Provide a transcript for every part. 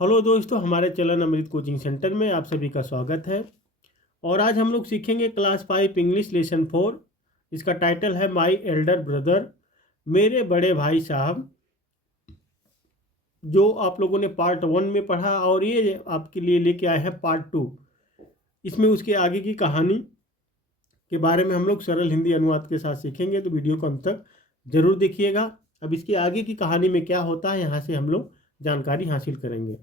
Hello दोस्तों, हमारे चलन अमृत कोचिंग सेंटर में आप सभी का स्वागत है। और आज हम लोग सीखेंगे क्लास 5 इंग्लिश लेसन 4। इसका टाइटल है माई एल्डर ब्रदर, मेरे बड़े भाई साहब, जो आप लोगों ने पार्ट 1 में पढ़ा और ये आपके लिए लेके आए हैं पार्ट 2। इसमें उसके आगे की कहानी के बारे में हम लोग सरल हिंदी अनुवाद के साथ सीखेंगे, तो वीडियो को अंत तक जरूर देखिएगा। अब इसके आगे की कहानी में क्या होता है, यहाँ से हम लोग जानकारी हासिल करेंगे।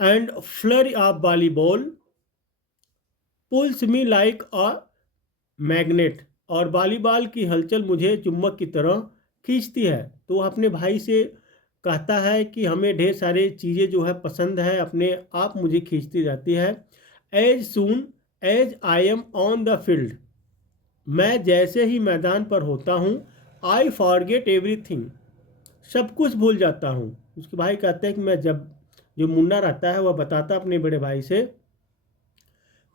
And flurry of volleyball pulls me like a magnet, और वॉलीबॉल की हलचल मुझे चुंबक की तरह खींचती है। तो वह अपने भाई से कहता है कि हमें ढेर सारी चीज़ें जो है पसंद है, अपने आप मुझे खींचती जाती है। As soon as I am on the field, मैं जैसे ही मैदान पर होता हूँ, आई फॉरगेट एवरीथिंग, सब कुछ भूल जाता हूँ। उसके भाई कहते हैं कि मैं जब जो मुन्ना रहता है वह बताता अपने बड़े भाई से,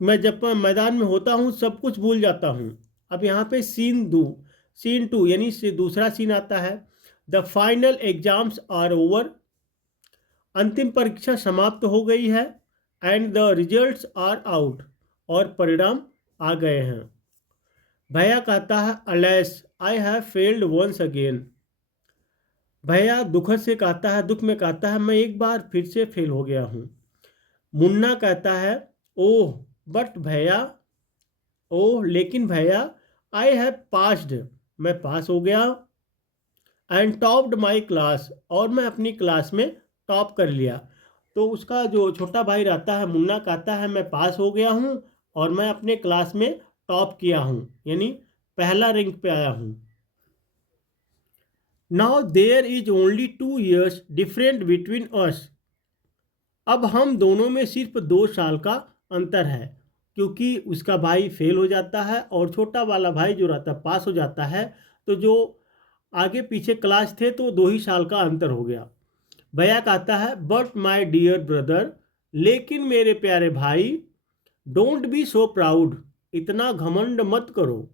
मैं जब मैदान में होता हूँ सब कुछ भूल जाता हूँ। अब यहाँ पे सीन टू यानी से दूसरा सीन आता है। The final exams are over, अंतिम परीक्षा समाप्त हो गई है। And the results are out, और परिणाम आ गए हैं। भैया कहता है alas I have failed once again, भैया दुखद से कहता है, दुख में कहता है, मैं एक बार फिर से फेल हो गया हूँ। मुन्ना कहता है ओह बट भैया, ओह लेकिन भैया, आई हैव पास्ड, मैं पास हो गया। एंड टॉप्ड माई क्लास, और मैं अपनी क्लास में टॉप कर लिया। तो उसका जो छोटा भाई रहता है मुन्ना कहता है मैं पास हो गया हूँ और मैं अपने क्लास में टॉप किया हूँ, यानी पहला रैंक पे आया हूँ। Now there is only 2 years different between us, अब हम दोनों में सिर्फ 2 साल का अंतर है, क्योंकि उसका भाई फेल हो जाता है और छोटा वाला भाई जो रहता है पास हो जाता है। तो जो आगे पीछे क्लास थे तो 2 ही साल का अंतर हो गया। भैया कहता है बट माई डियर ब्रदर, लेकिन मेरे प्यारे भाई, डोंट बी सो प्राउड, इतना घमंड मत करो।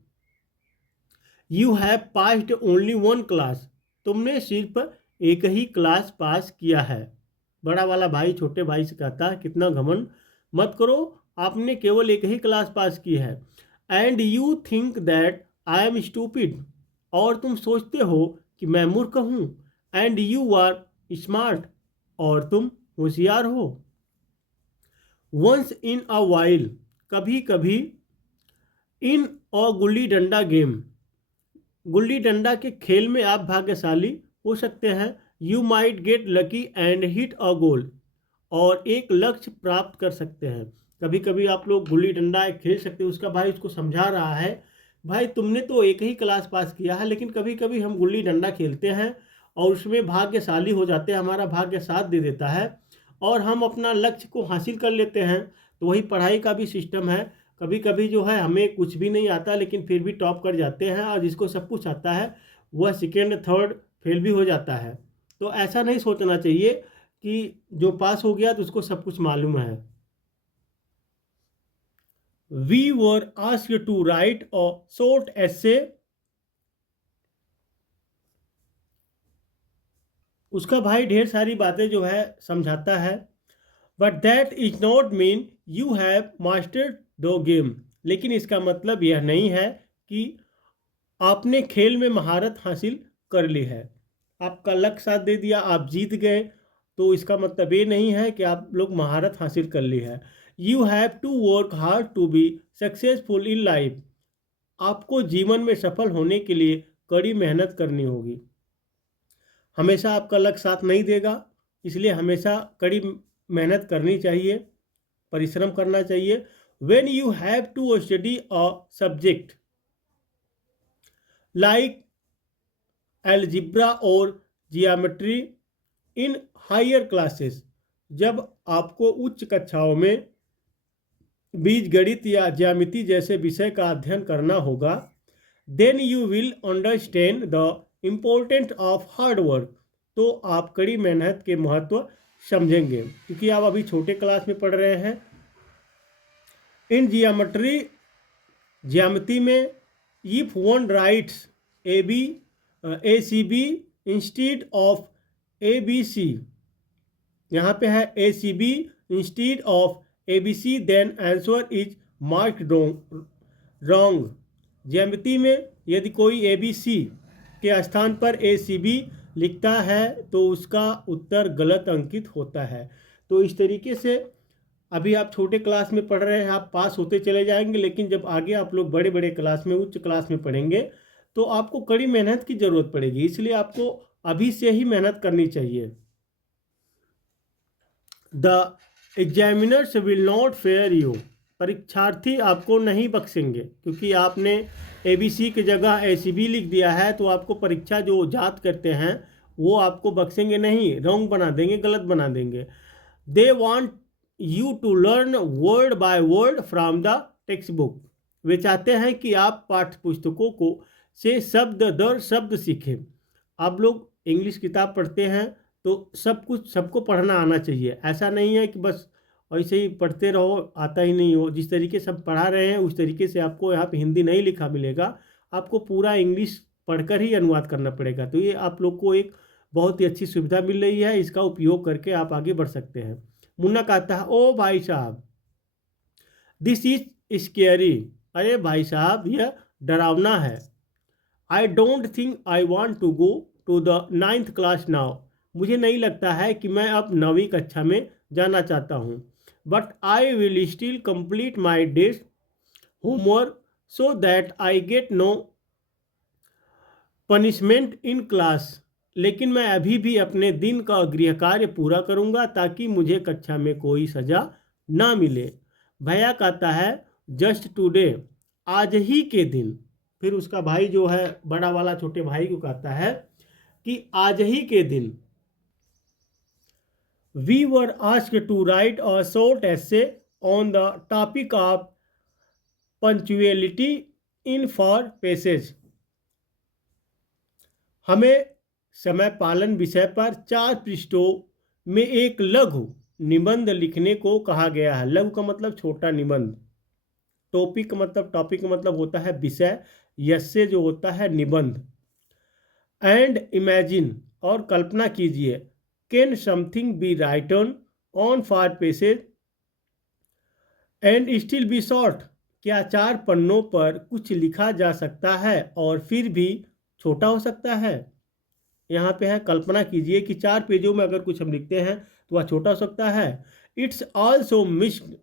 You have passed only 1 class, तुमने सिर्फ एक ही क्लास पास किया है। बड़ा वाला भाई छोटे भाई से कहता है कितना घमंड मत करो, आपने केवल एक ही क्लास पास की है। And you think that I M stupid, और तुम सोचते हो कि मैं मूर्ख हूँ। एंड यू आर स्मार्ट, और तुम होशियार हो। वंस इन अ वाइल, कभी कभी, इन अ गुल्ली डंडा गेम, गुल्ली डंडा के खेल में आप भाग्यशाली हो सकते हैं। You might get lucky and hit a goal, और एक लक्ष्य प्राप्त कर सकते हैं। कभी कभी आप लोग गुल्ली डंडा खेल सकते हैं। उसका भाई उसको समझा रहा है, भाई तुमने तो एक ही क्लास पास किया है, लेकिन कभी कभी हम गुल्ली डंडा खेलते हैं और उसमें भाग्यशाली हो जाते हैं, हमारा भाग्य साथ दे देता है और हम अपना लक्ष्य को हासिल कर लेते हैं। तो वही पढ़ाई का भी सिस्टम है। कभी कभी जो है हमें कुछ भी नहीं आता लेकिन फिर भी टॉप कर जाते हैं, और जिसको सब कुछ आता है वह सेकेंड थर्ड फेल भी हो जाता है। तो ऐसा नहीं सोचना चाहिए कि जो पास हो गया तो उसको सब कुछ मालूम है। We were asked to write a short essay, उसका भाई ढेर सारी बातें जो है समझाता है। But that is not mean you have mastered the game, लेकिन इसका मतलब यह नहीं है कि आपने खेल में महारत हासिल कर ली है। आपका लक्ष्य साथ दे दिया, आप जीत गए, तो इसका मतलब ये नहीं है कि आप लोग महारत हासिल कर ली है। You have to work hard to be successful in life, आपको जीवन में सफल होने के लिए कड़ी मेहनत करनी होगी। हमेशा आपका लक्ष्य साथ नहीं देगा, इसलिए हमेशा कड़ी मेहनत करनी चाहिए, परिश्रम करना चाहिए। When you have to study a subject like algebra और जियोमेट्री इन हायर क्लासेस, जब आपको उच्च कक्षाओं में बीजगणित या ज्यामिति जैसे विषय का अध्ययन करना होगा, then you will understand the important of hard work, तो आप कड़ी मेहनत के महत्व समझेंगे, क्योंकि आप अभी छोटे क्लास में पढ़ रहे हैं। इन जियोमेट्री, ज्यामिति में, if one writes A C B instead of A B C, यहाँ पे है ACB instead of ABC, then answer is marked wrong. ज्यामिति में यदि कोई ABC के स्थान पर ACB लिखता है तो उसका उत्तर गलत अंकित होता है। तो इस तरीके से अभी आप छोटे क्लास में पढ़ रहे हैं, आप पास होते चले जाएंगे, लेकिन जब आगे आप लोग बड़े बड़े क्लास में, उच्च क्लास में पढ़ेंगे तो आपको कड़ी मेहनत की ज़रूरत पड़ेगी। इसलिए आपको अभी से ही मेहनत करनी चाहिए। The examiners will not fair you, परीक्षार्थी आपको नहीं बख्शेंगे, क्योंकि आपने ABC की जगह ACB लिख दिया है, तो आपको परीक्षा जो जांच करते हैं वो आपको बख्शेंगे नहीं, रॉन्ग बना देंगे, गलत बना देंगे। They want you to learn word by word from the text book, वे चाहते हैं कि आप पाठ्य पुस्तकों को से शब्द दर शब्द सीखें। आप लोग इंग्लिश किताब पढ़ते हैं तो सब कुछ सबको पढ़ना आना चाहिए, ऐसा नहीं है कि बस ऐसे ही पढ़ते रहो, आता ही नहीं हो। जिस तरीके से सब पढ़ा रहे हैं उस तरीके से आपको यहाँ पे हिंदी नहीं लिखा मिलेगा, आपको पूरा इंग्लिश पढ़कर ही अनुवाद करना पड़ेगा। तो ये आप लोग को एक बहुत ही अच्छी सुविधा मिल रही है, इसका उपयोग करके आप आगे बढ़ सकते हैं। मुन्ना कहता है, ओ भाई साहब दिस इज स्केरी, अरे भाई साहब यह डरावना है। I don't think I want to go to the 9th class now, मुझे नहीं लगता है कि मैं अब 9वीं कक्षा में जाना चाहता हूँ। But I will still complete my day's homework so that I get no punishment in class, लेकिन मैं अभी भी अपने दिन का गृह कार्य पूरा करूँगा ताकि मुझे कक्षा में कोई सज़ा ना मिले। भैया कहता है, जस्ट टुडे, आज ही के दिन। फिर उसका भाई जो है बड़ा वाला छोटे भाई को कहता है कि आज ही के दिन we were asked to write a short essay on the topic of punctuality in 4 pages, हमें समय पालन विषय पर 4 पृष्ठों में एक लघु निबंध लिखने को कहा गया है। लघु का मतलब छोटा निबंध, टॉपिक का मतलब होता है विषय, यसे जो होता है निबंध। एंड इमेजिन, और कल्पना कीजिए, can something be written on 4 pages and still be short, क्या 4 पन्नों पर कुछ लिखा जा सकता है और फिर भी छोटा हो सकता है। यहाँ पे है, कल्पना कीजिए कि 4 पेजों में अगर कुछ हम लिखते हैं तो वह छोटा हो सकता है। इट्स ऑल्सो मिक्स्ड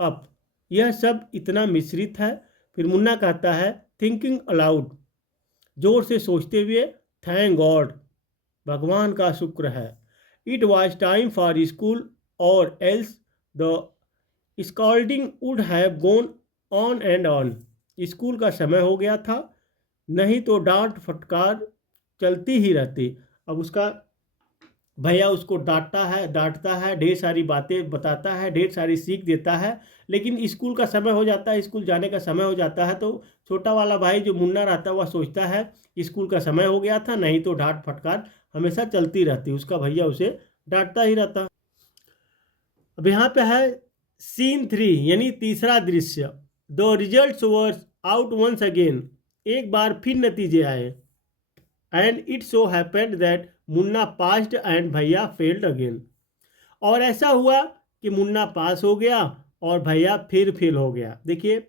अप, यह सब इतना मिश्रित है। फिर मुन्ना कहता है, थिंकिंग अलाउड, जोर से सोचते हुए, थैंक गॉड, भगवान का शुक्र है। It was time for school और else the scolding would have gone on and on, school का समय हो गया था, नहीं तो डांट फटकार चलती ही रहती। अब उसका भैया उसको डांटता है, ढेर सारी बातें बताता है, ढेर सारी सीख देता है, लेकिन स्कूल का समय हो जाता है, स्कूल जाने का समय हो जाता है, तो छोटा वाला भाई जो मुन्ना रहता है वह सोचता है स्कूल का समय हो गया था, नहीं तो डांट फटकार हमेशा चलती रहती, उसका भैया उसे डांटता ही रहता। अब यहाँ पे है सीन 3 यानी तीसरा दृश्य। The results were out once again, एक बार फिर नतीजे आए। And it so happened that Munna passed and bhaiya failed again, और ऐसा हुआ कि मुन्ना पास हो गया और भैया फिर फेल हो गया। देखिए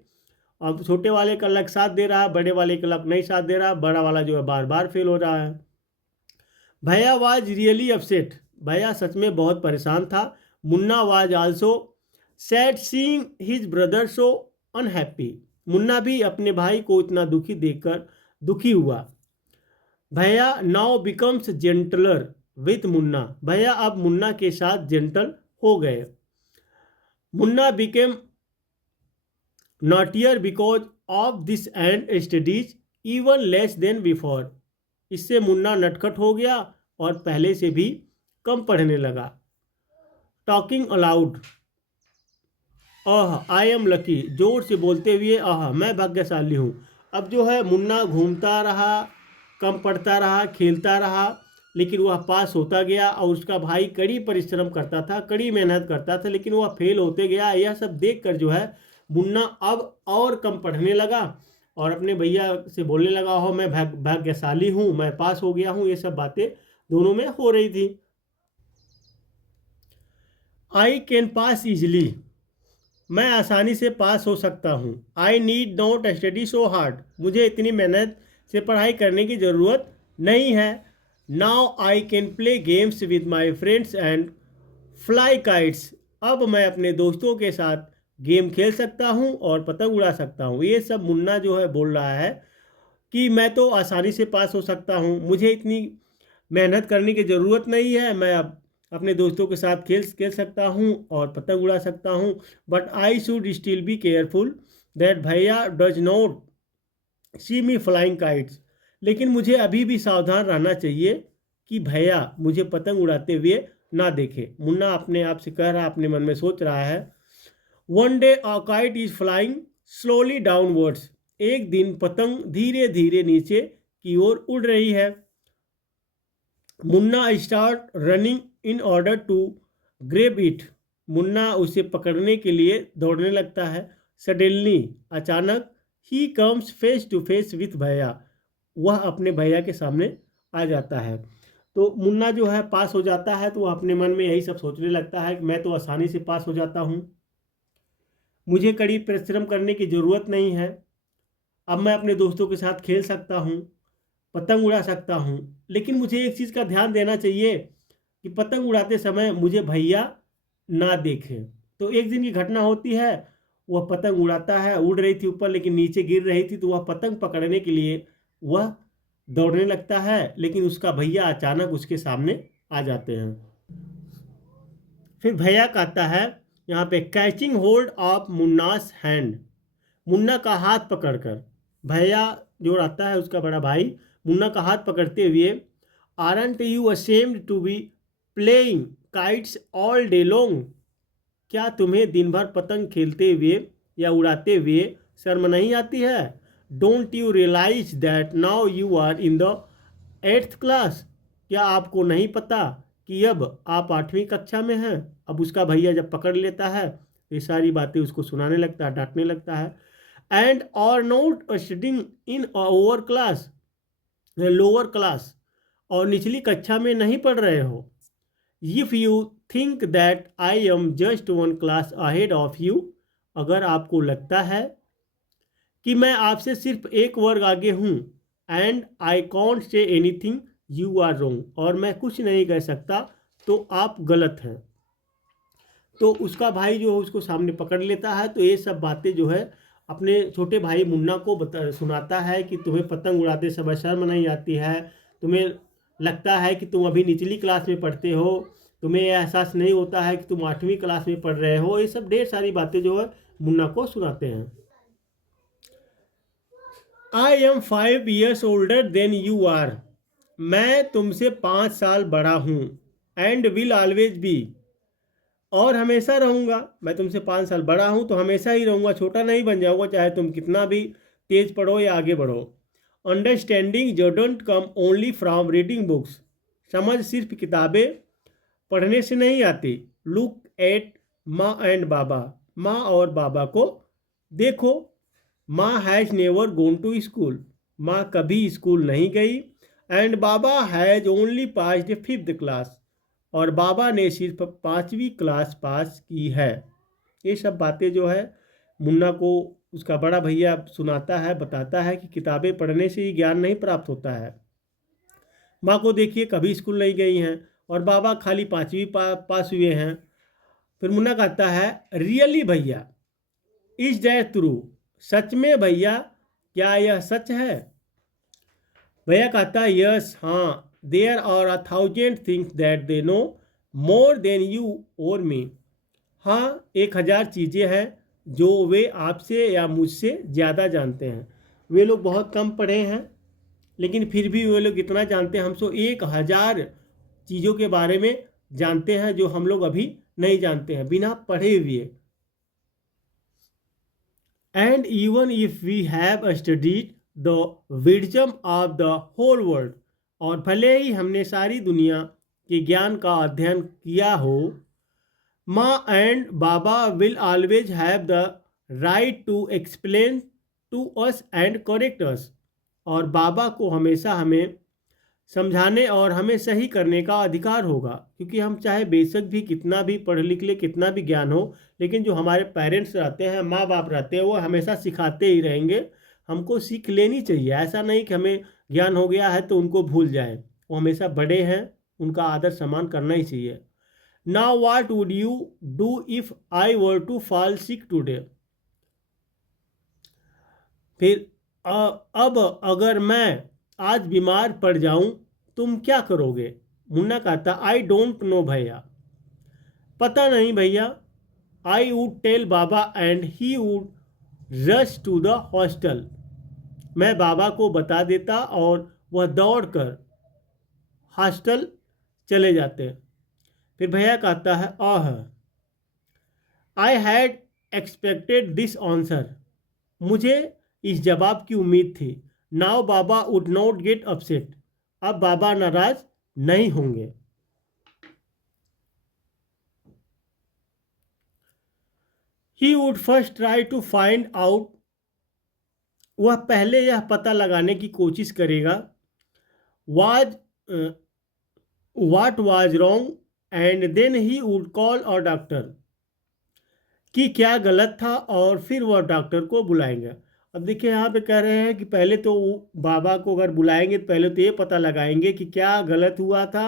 अब छोटे वाले का लक साथ दे रहा है, बड़े वाले का लक नहीं साथ दे रहा, बड़ा वाला जो है बार बार फेल हो रहा है। भैया वाज रियली अपसेट, भैया सच में बहुत परेशान था। Munna was also sad seeing his brother so unhappy, Munna भी अपने भाई को इतना दुखी देखकर दुखी हुआ। भैया now becomes gentler with Munna, भैया अब मुन्ना के साथ जेंटल हो गए। Munna became naughtier because of this and studies even less than before, इससे मुन्ना नटखट हो गया और पहले से भी कम पढ़ने लगा। Talking allowed, I am lucky, जोर से बोलते हुए, मैं भाग्यशाली हूँ। अब जो है मुन्ना घूमता रहा, कम पढ़ता रहा, खेलता रहा, लेकिन वह पास होता गया, और उसका भाई कड़ी परिश्रम करता था, कड़ी मेहनत करता था, लेकिन वह फेल होते गया। यह सब देखकर जो है मुन्ना अब और कम पढ़ने लगा और अपने भैया से बोलने लगा, हो मैं भाग्यशाली हूँ, मैं पास हो गया हूँ। ये सब बातें दोनों में हो रही थी। आई कैन पास ईजिली, मैं आसानी से पास हो सकता हूँ। I need not study so hard, मुझे इतनी मेहनत से पढ़ाई करने की ज़रूरत नहीं है। Now I can play games with my friends and fly kites, अब मैं अपने दोस्तों के साथ गेम खेल सकता हूँ और पतंग उड़ा सकता हूँ। ये सब मुन्ना जो है बोल रहा है कि मैं तो आसानी से पास हो सकता हूँ, मुझे इतनी मेहनत करने की ज़रूरत नहीं है, मैं अब अपने दोस्तों के साथ खेल खेल सकता हूँ और पतंग उड़ा सकता हूँ। But I should still be careful that भैया does not see me flying kites, लेकिन मुझे अभी भी सावधान रहना चाहिए कि भैया मुझे पतंग उड़ाते हुए ना देखे। मुन्ना अपने आप से कह रहा है, अपने मन में सोच रहा है। One day a kite is flying slowly downwards, एक दिन पतंग धीरे धीरे नीचे की ओर उड़ रही है। Munna start running in order to grab it, Munna उसे पकड़ने के लिए दौड़ने लगता है। सडनली, अचानक, ही comes face to face with bhaiya, वह अपने भैया के सामने आ जाता है। तो मुन्ना जो है पास हो जाता है, तो वह अपने मन में यही सब सोचने लगता है कि मैं तो आसानी से पास हो जाता हूँ, मुझे कड़ी परिश्रम करने की ज़रूरत नहीं है, अब मैं अपने दोस्तों के साथ खेल सकता हूँ, पतंग उड़ा सकता हूँ। लेकिन मुझे एक चीज़ का ध्यान देना चाहिए कि पतंग उड़ाते समय मुझे भैया ना देखें। तो एक दिन की घटना होती है, वह पतंग उड़ाता है, उड़ रही थी ऊपर लेकिन नीचे गिर रही थी, तो वह पतंग पकड़ने के लिए वह दौड़ने लगता है, लेकिन उसका भैया अचानक उसके सामने आ जाते हैं। फिर भैया कहता है यहाँ पे, catching hold of Munna's hand, Munna का हाथ पकड़कर, भैया जो रहता है उसका बड़ा भाई, मुन्ना का हाथ पकड़ते हुए, aren't you ashamed to be playing kites all day long, क्या तुम्हें दिन भर पतंग खेलते हुए या उड़ाते हुए शर्म नहीं आती है? Don't you realise that now you are in the 8th class, क्या आपको नहीं पता कि अब आप 8वीं कक्षा में हैं? अब उसका भैया जब पकड़ लेता है, ये सारी बातें उसको सुनाने लगता है, डांटने लगता है। And are not studying in over class, lower class, और निचली कक्षा में नहीं पढ़ रहे हो। If you think that I am just 1 class ahead of you, अगर आपको लगता है कि मैं आपसे सिर्फ एक वर्ग आगे हूँ, and I can't say anything, you are wrong, और मैं कुछ नहीं कह सकता तो आप गलत हैं। तो उसका भाई जो है उसको सामने पकड़ लेता है। तो ये सब बातें जो है अपने छोटे भाई मुन्ना को सुनाता है कि तुम्हें पतंग उड़ाते समय शर्म नहीं आती है, तुम्हें लगता है कि तुम अभी निचली क्लास में पढ़ते हो, तुम्हें यह एहसास नहीं होता है कि तुम 8वीं क्लास में पढ़ रहे हो। ये सब ढेर सारी बातें जो है मुन्ना को सुनाते हैं। I am 5 years older than you are, मैं तुमसे 5 साल बड़ा हूँ। एंड विल ऑलवेज बी, और हमेशा रहूँगा। मैं तुमसे 5 साल बड़ा हूँ तो हमेशा ही रहूँगा, छोटा नहीं बन जाऊँगा, चाहे तुम कितना भी तेज पढ़ो या आगे बढ़ो। Understanding don't come only from reading books, समझ सिर्फ किताबें पढ़ने से नहीं आती। Look at maa and baba, माँ और बाबा को देखो। Maa has never gone to school, माँ कभी स्कूल नहीं गई। And baba has only passed 5th class, और बाबा ने सिर्फ 5वीं क्लास पास की है। ये सब बातें जो है मुन्ना को उसका बड़ा भैया सुनाता है, बताता है कि किताबें पढ़ने से ही ज्ञान नहीं प्राप्त होता है। माँ को देखिए कभी स्कूल नहीं गई हैं, और बाबा खाली 5वीं पास हुए हैं। फिर मुन्ना कहता है, रियली भैया, इज दैट ट्रू, सच में भैया, क्या यह सच है? भैया कहता है, यस, हाँ, there are 1000 things that they know more than you और मी, हाँ, 1000 चीज़ें हैं जो वे आपसे या मुझसे ज़्यादा जानते हैं। वे लोग बहुत कम पढ़े हैं, लेकिन फिर भी वे लोग इतना जानते हैं, हमसे 1000 चीज़ों के बारे में जानते हैं जो हम लोग अभी नहीं जानते हैं बिना पढ़े हुए। And even if we have studied the wisdom of the whole world, और भले ही हमने सारी दुनिया के ज्ञान का अध्ययन किया हो, maa and baba will always have the right to explain to us and correct us, और बाबा को हमेशा हमें समझाने और हमें सही करने का अधिकार होगा, क्योंकि हम चाहे बेशक भी कितना भी पढ़ लिख ले, कितना भी ज्ञान हो, लेकिन जो हमारे पेरेंट्स रहते हैं, माँ बाप रहते हैं, वो हमेशा सिखाते ही रहेंगे। हमको सीख लेनी चाहिए। ऐसा नहीं कि हमें ज्ञान हो गया है तो उनको भूल जाए। वो हमेशा बड़े हैं, उनका आदर सम्मान करना ही चाहिए। Now what would you do if I were to fall sick today. फिर अब अगर मैं आज बीमार पड़ जाऊं, तुम क्या करोगे। मुन्ना कहता, आई डोंट नो भैया, पता नहीं भैया। I would tell baba and he would rush to the hostel. मैं बाबा को बता देता और वह दौड़कर हॉस्टल चले जाते। फिर भैया कहता है, ah, I had expected this answer. मुझे इस जवाब की उम्मीद थी। नाउ बाबा वुड नॉट गेट अपसेट। अब बाबा नाराज नहीं होंगे। He would first try to find out. वह पहले यह पता लगाने की कोशिश करेगा was what was wrong and then he would call a doctor. कि क्या गलत था और फिर वह डॉक्टर को बुलाएंगे। अब देखिए यहाँ पे कह रहे हैं कि पहले तो बाबा को अगर बुलाएंगे तो पहले तो ये पता लगाएंगे कि क्या गलत हुआ था,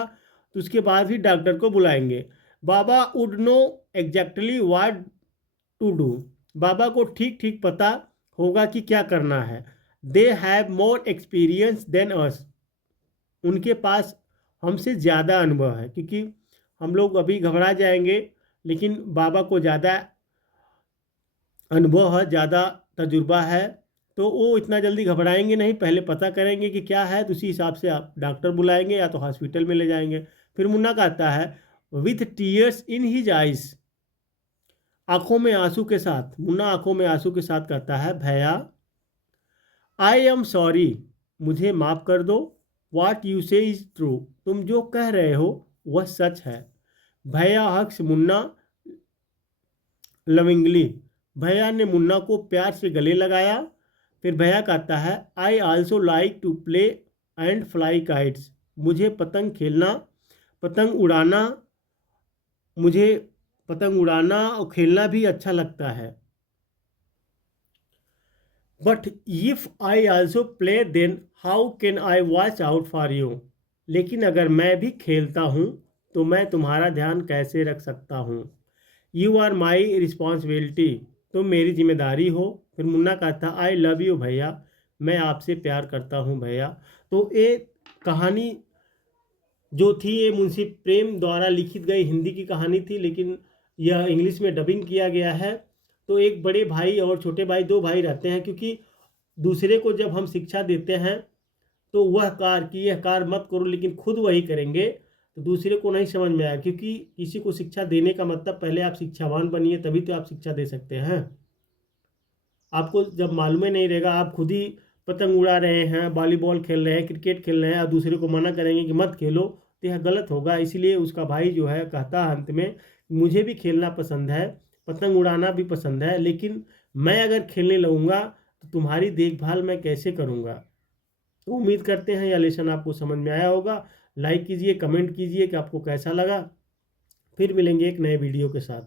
तो उसके बाद ही डॉक्टर को बुलाएंगे। बाबा would know exactly what to do. बाबा को ठीक ठीक पता होगा कि क्या करना है। They have more experience than us. उनके पास हमसे ज़्यादा अनुभव है, क्योंकि हम लोग अभी घबरा जाएंगे, लेकिन बाबा को ज़्यादा अनुभव है, ज़्यादा तजुर्बा है, तो वो इतना जल्दी घबराएंगे नहीं। पहले पता करेंगे कि क्या है, तो उसी हिसाब से आप डॉक्टर बुलाएंगे या तो हॉस्पिटल में ले जाएंगे। फिर मुन्ना कहता है, with tears in his eyes. आंखों में आंसू के साथ, मुन्ना आंखों में आंसू के साथ कहता है, भैया आई एम सॉरी, मुझे माफ़ कर दो। वाट यू से इज़ ट्रू। तुम जो कह रहे हो वह सच है। भैया हक्स मुन्ना लविंगली। भैया ने मुन्ना को प्यार से गले लगाया। फिर भैया कहता है, I also like to play and fly kites. मुझे पतंग खेलना, पतंग उड़ाना, मुझे पतंग उड़ाना और खेलना भी अच्छा लगता है। But if I also play then how can I watch out for you. लेकिन अगर मैं भी खेलता हूँ तो मैं तुम्हारा ध्यान कैसे रख सकता हूँ। You are my responsibility. तुम मेरी जिम्मेदारी हो। फिर मुन्ना कहता, आई लव यू भैया, मैं आपसे प्यार करता हूँ भैया। तो ये कहानी जो थी, ये मुंशी प्रेम द्वारा लिखित गई हिंदी की कहानी थी, लेकिन यह इंग्लिश में डबिंग किया गया है। तो एक बड़े भाई और छोटे भाई, दो भाई रहते हैं, क्योंकि दूसरे को जब हम शिक्षा देते हैं तो वह कार्य कि यह कार्य मत करो, लेकिन खुद वही करेंगे, तो दूसरे को नहीं समझ में आया। क्योंकि किसी को शिक्षा देने का मतलब पहले आप शिक्षावान बनिए, तभी तो आप शिक्षा दे सकते हैं। आपको जब मालूम ही नहीं रहेगा, आप खुद ही पतंग उड़ा रहे हैं, वॉलीबॉल खेल रहे हैं, क्रिकेट खेल रहे हैं, और दूसरे को मना करेंगे कि मत खेलो, तो यह गलत होगा। इसलिए उसका भाई जो है कहता है अंत में, मुझे भी खेलना पसंद है, पतंग उड़ाना भी पसंद है, लेकिन मैं अगर खेलने लगूंगा तो तुम्हारी देखभाल मैं कैसे करूंगा। तो उम्मीद करते हैं यह लेसन आपको समझ में आया होगा। लाइक कीजिए, कमेंट कीजिए कि आपको कैसा लगा। फिर मिलेंगे एक नए वीडियो के साथ।